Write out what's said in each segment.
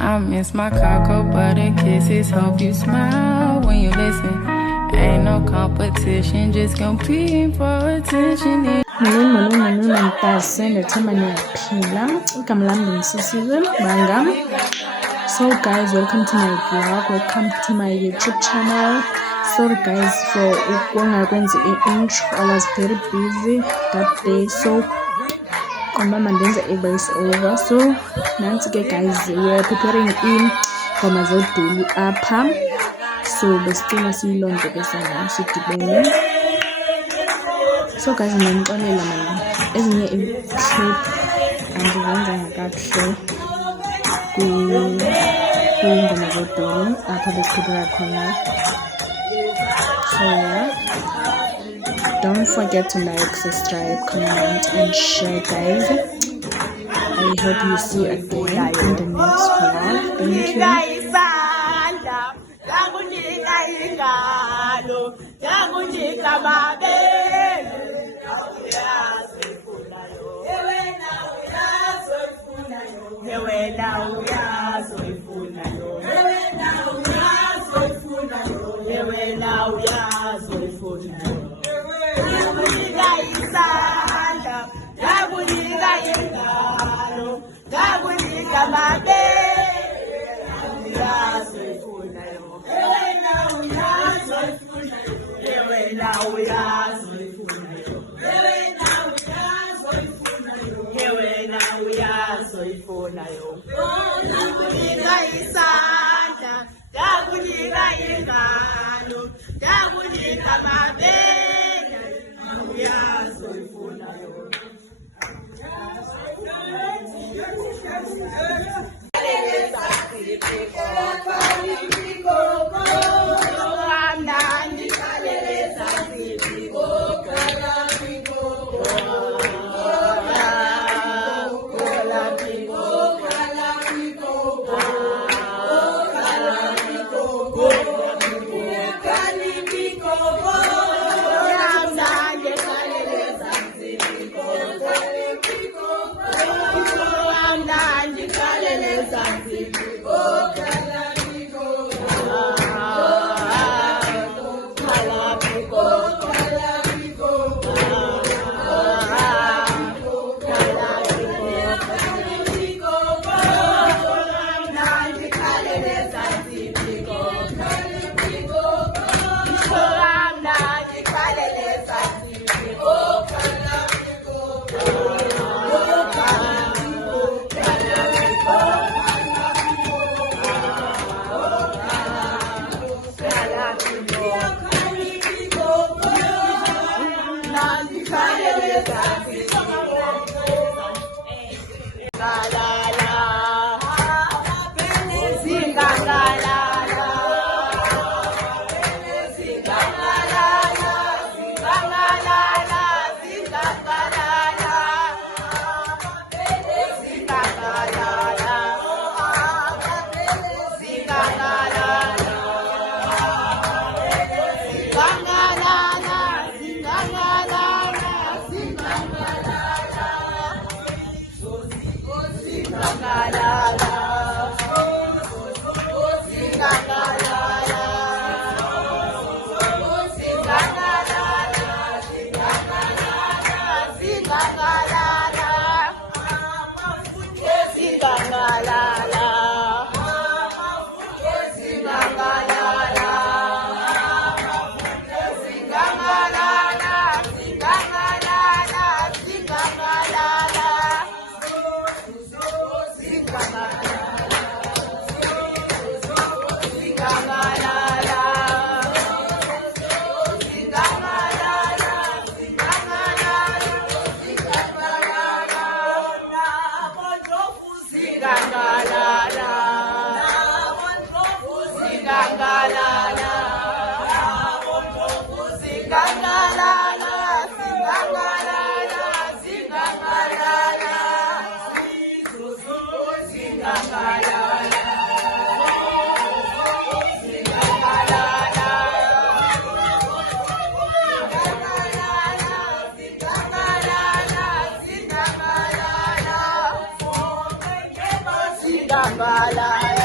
I miss my cocoa butter kisses. Hope you smile when you listen. Ain't no competition, just competing for attention. Malone Mpase ndethemba niyaphila. Igama lam ndinguSisiwe Banga. So guys, welcome to my vlog, welcome to my YouTube channel. Sorry guys for ukungakwenzi i-intro, I was very busy that day, so komama ndenza i-voice over. So nansi ke guys, we are preparing ingoma zodulu apha, so besicela siyilondoloze ngayo sidibene. So guys, ndinixolela mna ezinye ii-clip andizenzanga kakuhle kwiingoma zodulu apha besiqhubeka khona. So yeah, don't forget to like, subscribe, comment and share guys. I hope you see you again in the next vlog. Thank Bala.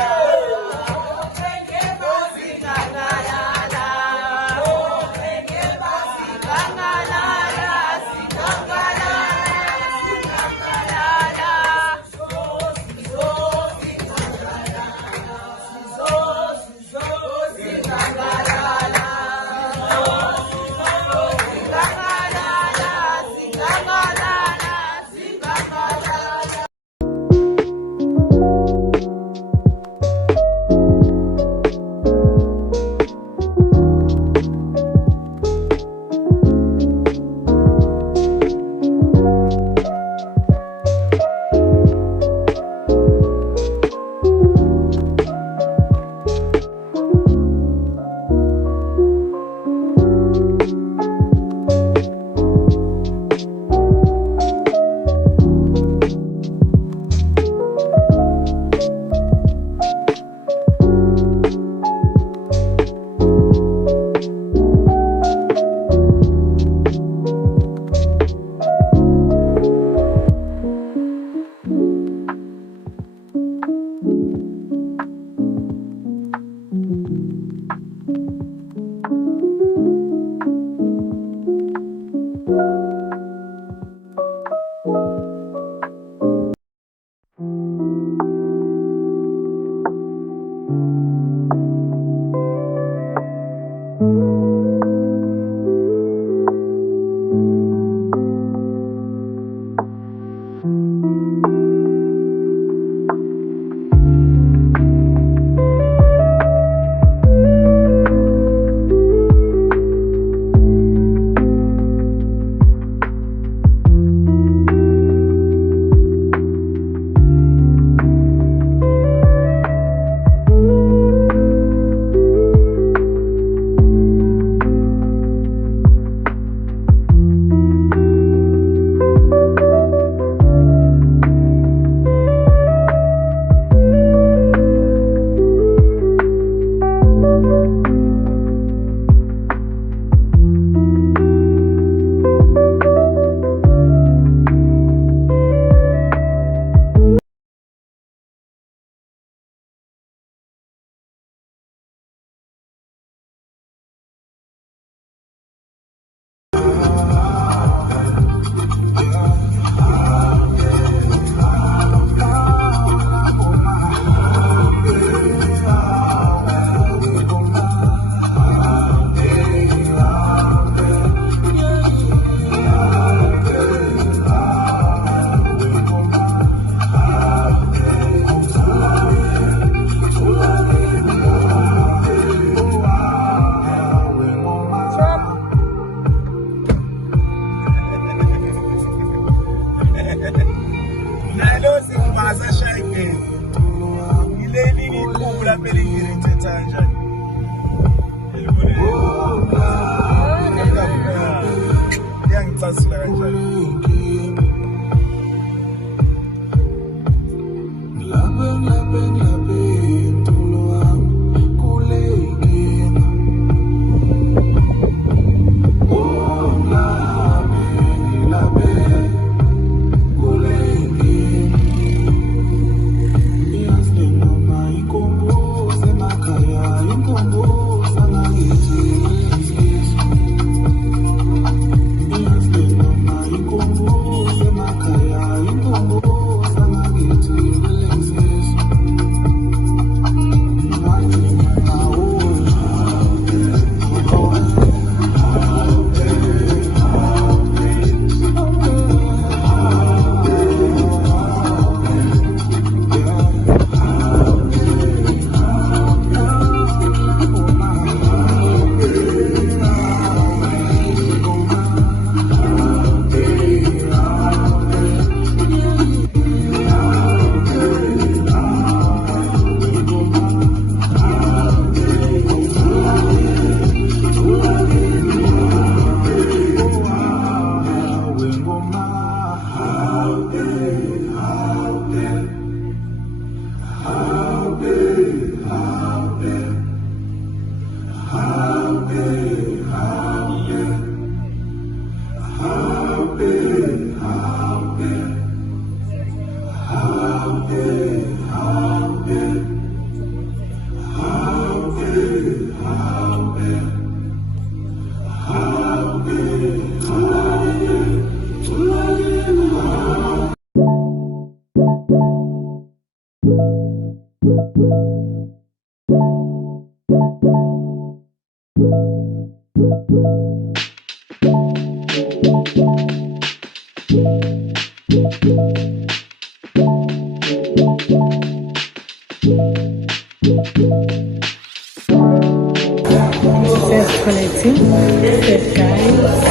Connecting the guys.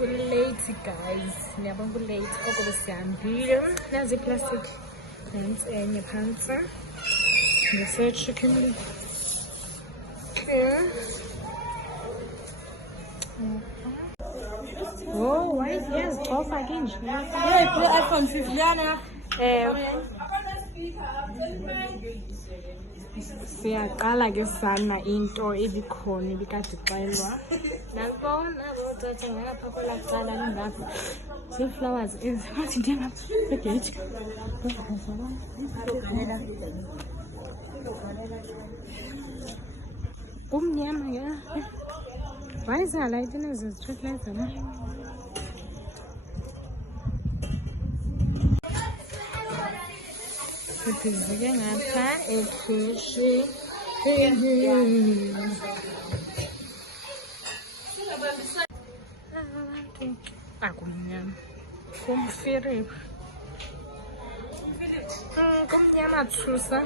Late guys, niyabonga late koko besihambile nazi plastic pants enye phansi ngisechicken here. Oh, why yes, off again. Yeah, iPhone 15 siyaqala ke sana into ebikhona ebikade ixelwa nakubona abotata ngapha kwelaqala ningapha zii-flowers ezibathi ndingapha egate kumnyama ya. Why is that light in the street lights? It is again after a fishy. Kumnyama. Kumfiri. Kumnyama trusa.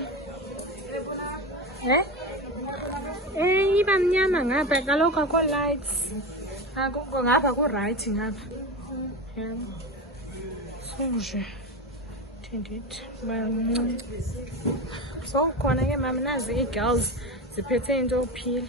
Iba mnyama ngapha kaloku akho lights. Akukho ngapha ku right ngapha. So nje thingithi bancinci. So khona ke mama nazi i-girls ziphethe into ophila.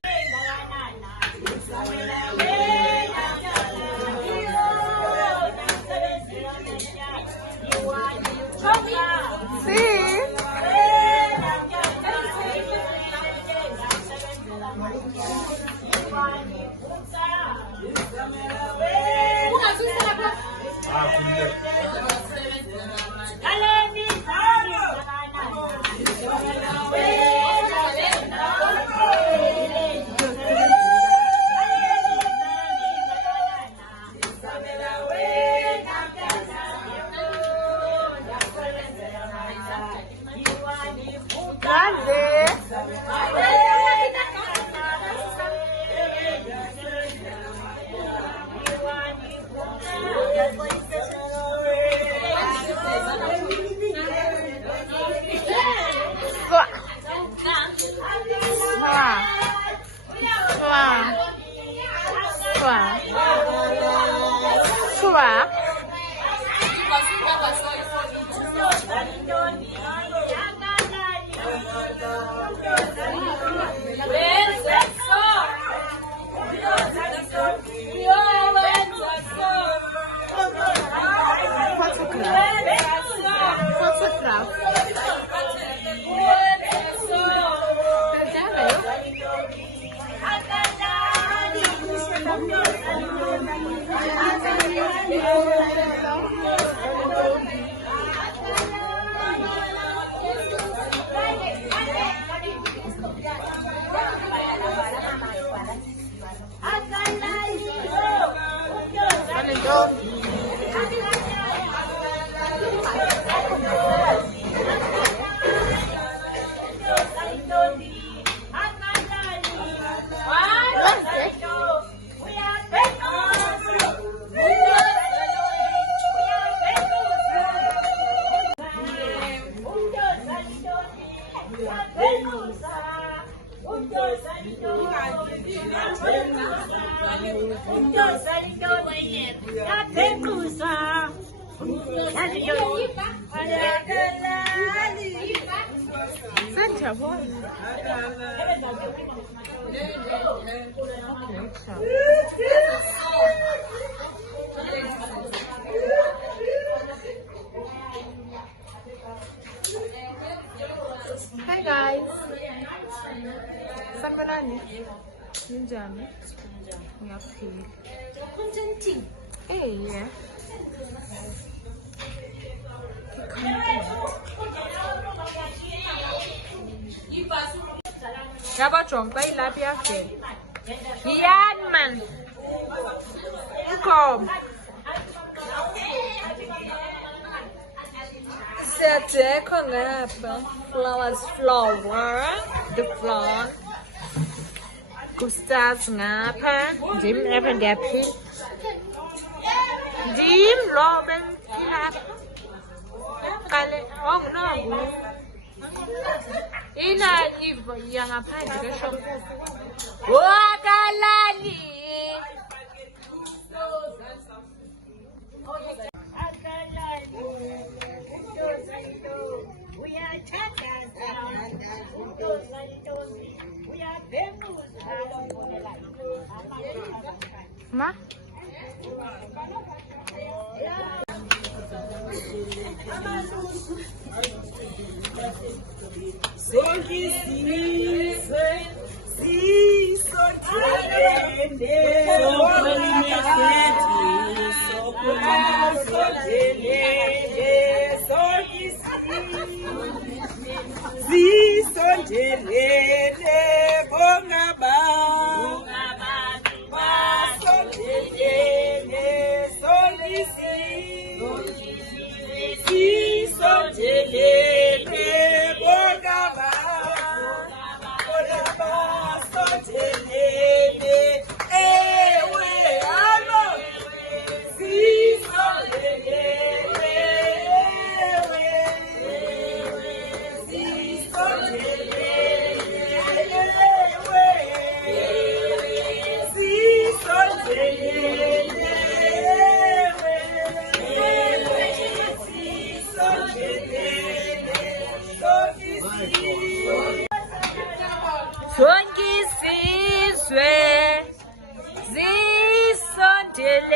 Hi guys. Sanbalani. Ninjani. Ngaphila. Contenting. Yeah. Yaba jonga ilaphi yavela. Yiyani man. Inkomo. Siyadekho ngapha. Flower. The flower. Gustars ngapha. Ndim apha ndiyaphila. Ndim lo bengiphila. Qale ongunongu. Inani yangaphandle kweshop. Wakalali. Ma? Zisondelele bongaba Kali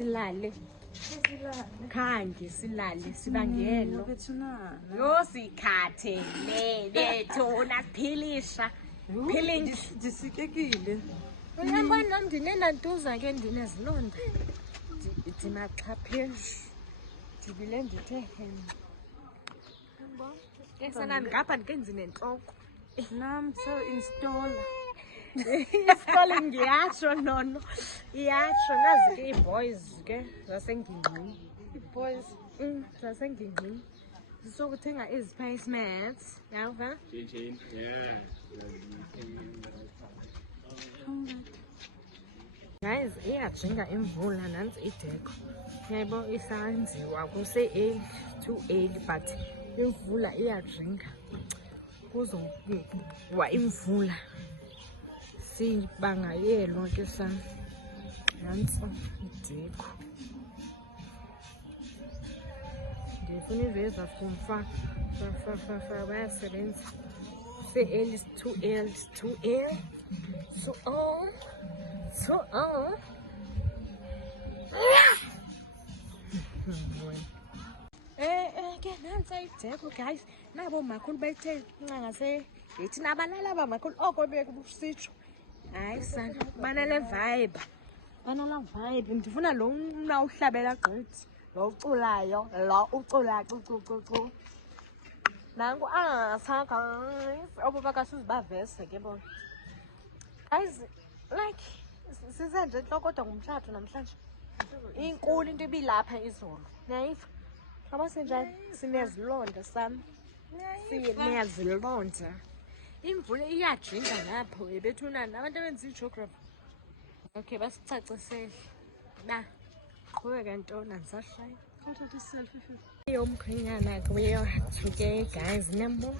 Silale khange silale sibangelo yosikhathele bethona siphilisha philling ndisikekile uyabona nami ndinenantuza ke ndinezilonda ndimaxhapheshu ndibile ndithe esana ngapha ndikenzi nentloko nam so installer isikole ngiyatsho nono iyatsho nazi ke ii-boys ke zasengingqini ii-boys zasengingqini zisokuthenga ezi-spice mats yava guys iyajinga imvula nantsi ideko yayibo isanziwa kuse-early too early but imvula iyajinga kuzowa imvula sibangayelwa ke sana nantsi ideko ndifuna iveza kumfa bayasebenza se-early too early too early so ke nantsi ideko guys nabo makhulu bethe ncangase ngithi nabalala bamakhulu oko bekusitsho hayi sana banale vibe ndifuna lo mna uhlabela gqithi lo uculayo lo ucula cucucucu nanku guys obo bakasuzibavese ke bona guys like size nje entloko kodwa ngumtshato namhlanje inkulu into ibilapha izolo niyayiva xaba senjani sinezilonda sami sinezilonda imvula iyajinga lapho ebethunani abantu abenza igeography okay basicacisele na qhubeka ntona ndisahlaya uthatha iselfie yomkhwenyana kuyathu ke guys nembo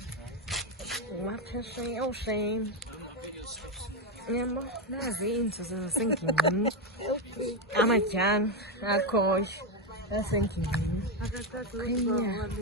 umaphesheya oshame nembo nazi iinzuzo zasengingqini amadyana akhoyo asengingqini khwenyana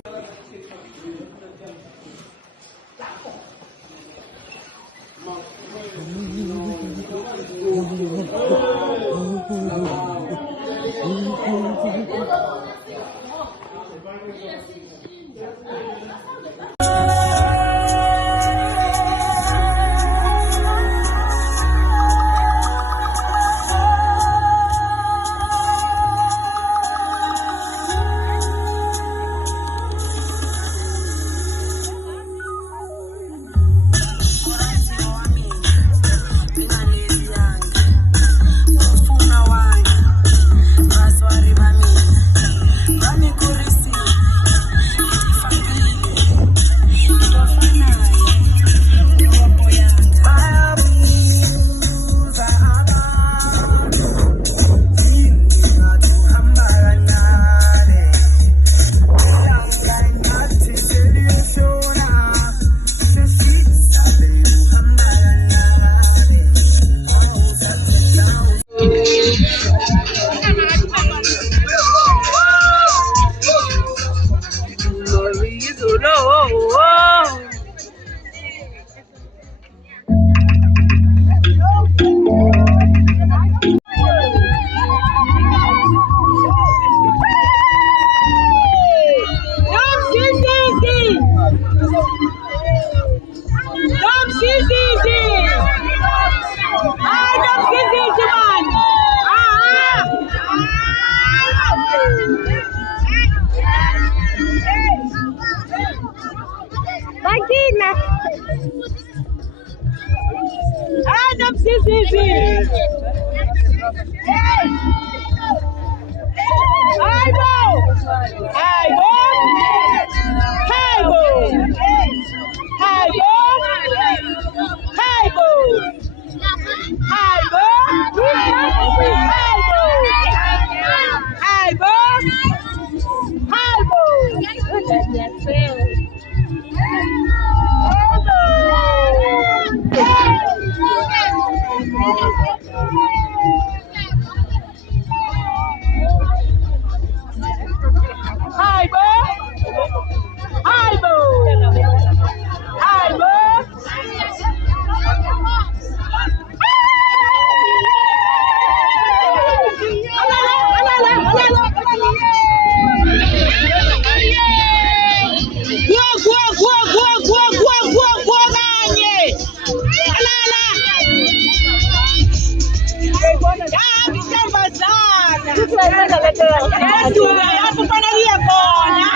kanye. Alala. Happy Sambazana. Hapo pana lia kona.